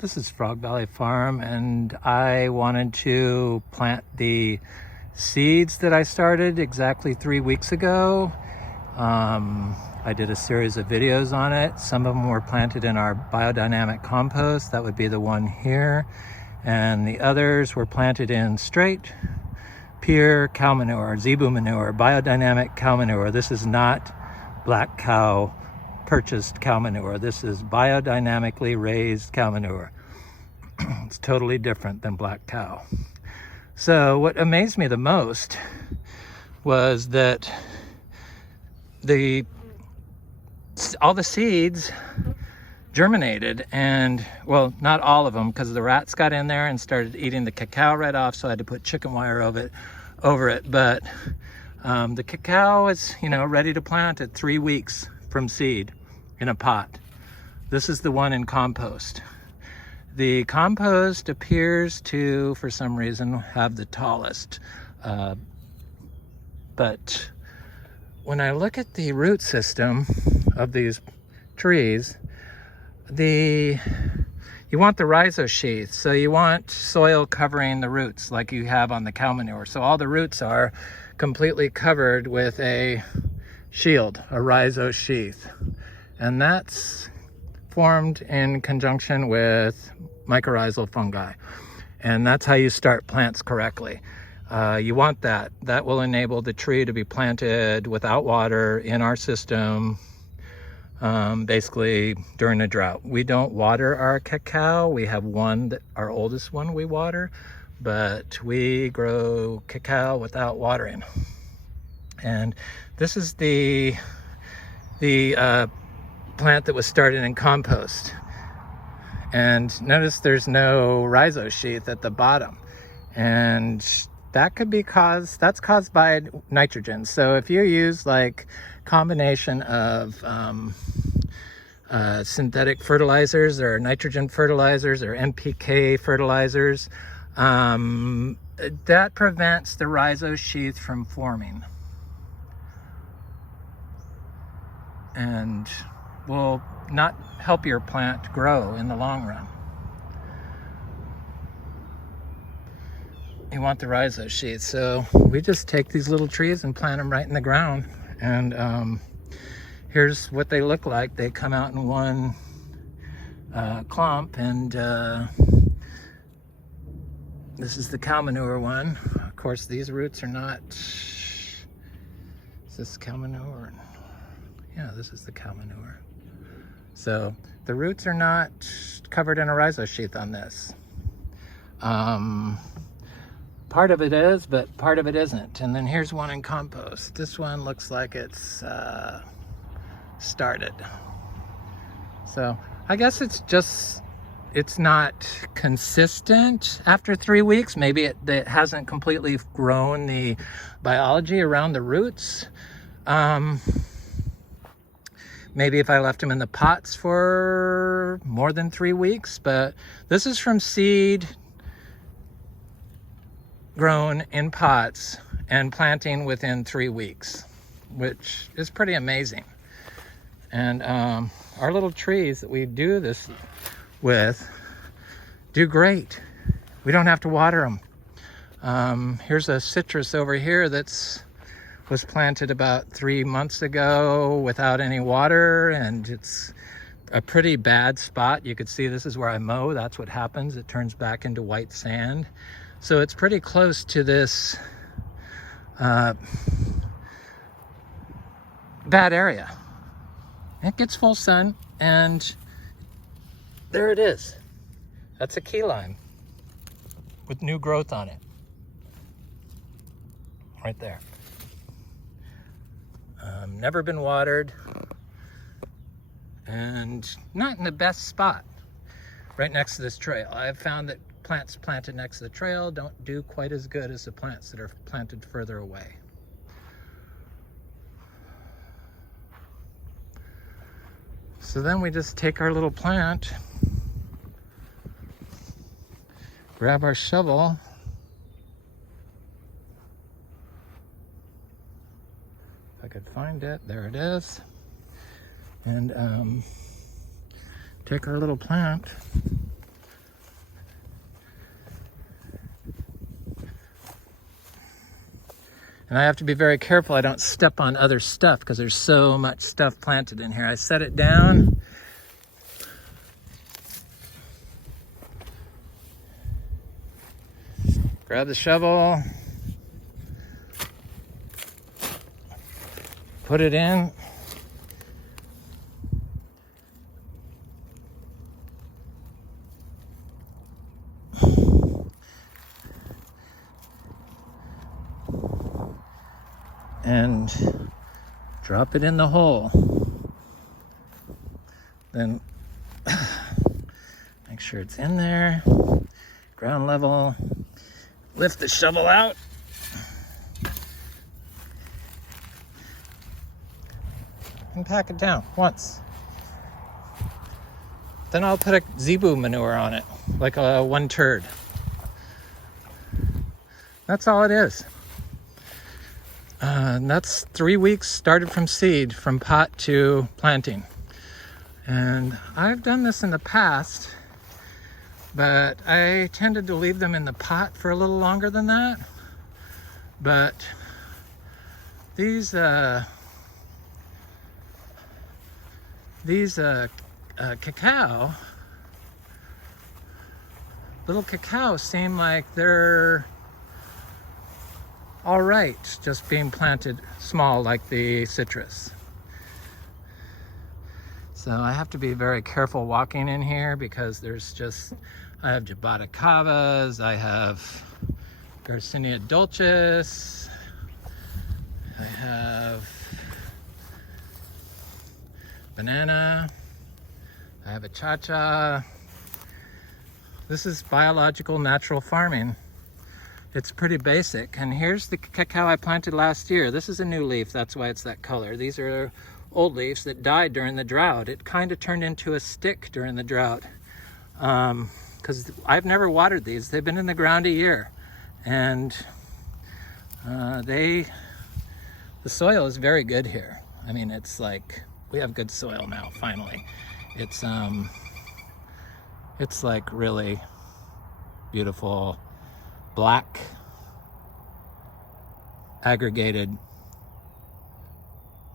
This is Frog Valley Farm, and I wanted to plant the seeds that I started exactly 3 weeks ago. I did a series of videos on it. Some of them were planted in our biodynamic compost. That would be the one here. And the others were planted in straight, pure cow manure, zebu manure, biodynamic cow manure. This is not black cow purchased cow manure. This is biodynamically raised cow manure. It's totally different than black cow. So what amazed me the most was that all the seeds germinated, and well, not all of them, because the rats got in there and started eating the cacao right off, so I had to put chicken wire over it. But the cacao is, ready to plant at 3 weeks from seed in a pot. This is the one in compost. The compost appears to, for some reason, have the tallest. But when I look at the root system of these trees, you want the rhizosheath, so you want soil covering the roots like you have on the cow manure. So all the roots are completely covered with a shield, a rhizosheath. And that's formed in conjunction with mycorrhizal fungi. And that's how you start plants correctly. You want that. That will enable the tree to be planted without water in our system, basically during a drought. We don't water our cacao. We have one, our oldest one, we water, but we grow cacao without watering. And this is the plant that was started in compost. And notice there's no rhizosheath at the bottom. And that could be that's caused by nitrogen. So if you use like combination of synthetic fertilizers or nitrogen fertilizers or NPK fertilizers, that prevents the rhizosheath from forming and will not help your plant grow in the long run. You want the rhizosheath. So we just take these little trees and plant them right in the ground. And here's what they look like. They come out in one clump, and this is the cow manure one. Of course, these roots are not, is this cow manure? Yeah, this is the cow manure. So the roots are not covered in a rhizosheath on this. Part of it is, but part of it isn't. And then here's one in compost. This one looks like it's started. So I guess it's not consistent after 3 weeks. Maybe it hasn't completely grown the biology around the roots. Maybe if I left them in the pots for more than 3 weeks, but this is from seed grown in pots and planting within 3 weeks, which is pretty amazing. And our little trees that we do this with do great. We don't have to water them. Here's a citrus over here was planted about 3 months ago without any water, and it's a pretty bad spot. You could see this is where I mow. That's what happens. It turns back into white sand. So it's pretty close to this bad area. It gets full sun, and there it is. That's a key lime with new growth on it. Right there. Never been watered, and not in the best spot, right next to this trail. I've found that plants planted next to the trail don't do quite as good as the plants that are planted further away. So then we just take our little plant, grab our shovel, if I could find it, there it is, and take our little plant And I have to be very careful I don't step on other stuff because there's so much stuff planted in here. I set it down. Grab the shovel. Put it in. And drop it in the hole. Then make sure it's in there, ground level. Lift the shovel out. And pack it down once. Then I'll put a zebu manure on it, like a 1 turd. That's all it is. And that's 3 weeks started from seed, from pot to planting. And I've done this in the past, but I tended to leave them in the pot for a little longer than that. But these cacao, little cacao, seem like they're all right, just being planted small like the citrus. So I have to be very careful walking in here because there's just, I have jaboticavas, I have Garcinia dulcis, I have banana, I have a cha-cha. This is biological natural farming. It's pretty basic. And here's the cacao I planted last year. This is a new leaf, that's why it's that color. These are old leaves that died during the drought. It kind of turned into a stick during the drought. Because I've never watered these. They've been in the ground a year. And the soil is very good here. I mean, it's like, we have good soil now, finally. It's like really beautiful, black, aggregated,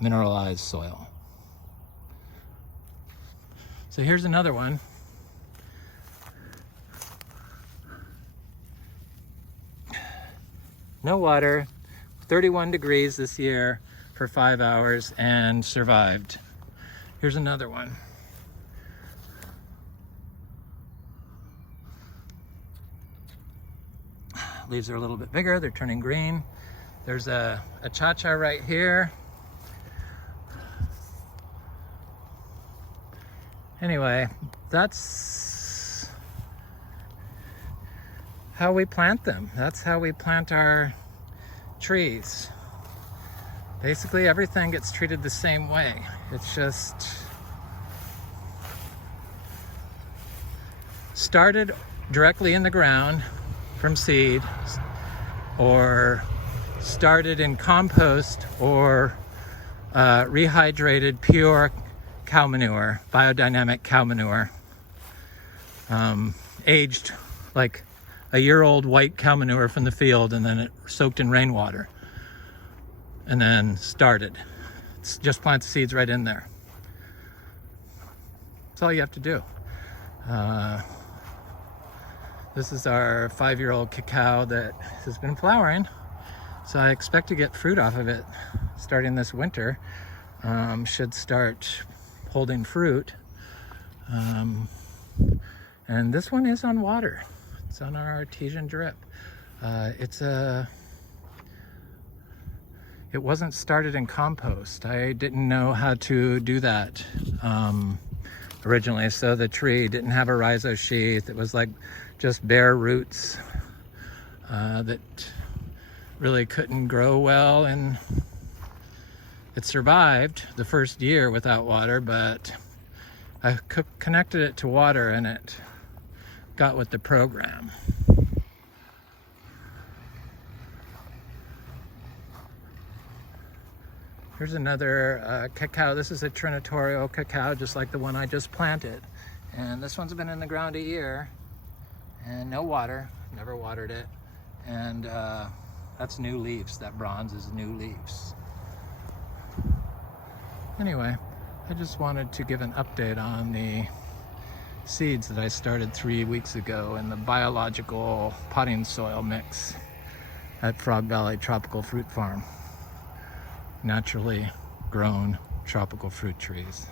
mineralized soil. So here's another one. No water, 31 degrees this year for 5 hours and survived. Here's another one. Leaves are a little bit bigger, they're turning green. There's a cha-cha right here. Anyway, that's how we plant them. That's how we plant our trees. Basically, everything gets treated the same way. It's just started directly in the ground from seed, or started in compost, or rehydrated pure cow manure, biodynamic cow manure, aged like a year-old white cow manure from the field, and then it soaked in rainwater, and then started. It's just plant the seeds right in there. That's all you have to do. This is our 5-year-old cacao that has been flowering, so I expect to get fruit off of it starting this winter. Should start holding fruit. And this one is on water. It's on our artesian drip. It wasn't started in compost. I didn't know how to do that originally, so the tree didn't have a rhizo sheath. It was like just bare roots that really couldn't grow well, and it survived the first year without water, but I connected it to water and it got with the program. Here's another cacao. This is a Trinitorio cacao, just like the one I just planted. And this one's been in the ground a year and no water, never watered it. And That's new leaves. That bronze is new leaves. Anyway, I just wanted to give an update on the seeds that I started 3 weeks ago in the biological potting soil mix at Frog Valley Tropical Fruit Farm. Naturally grown tropical fruit trees.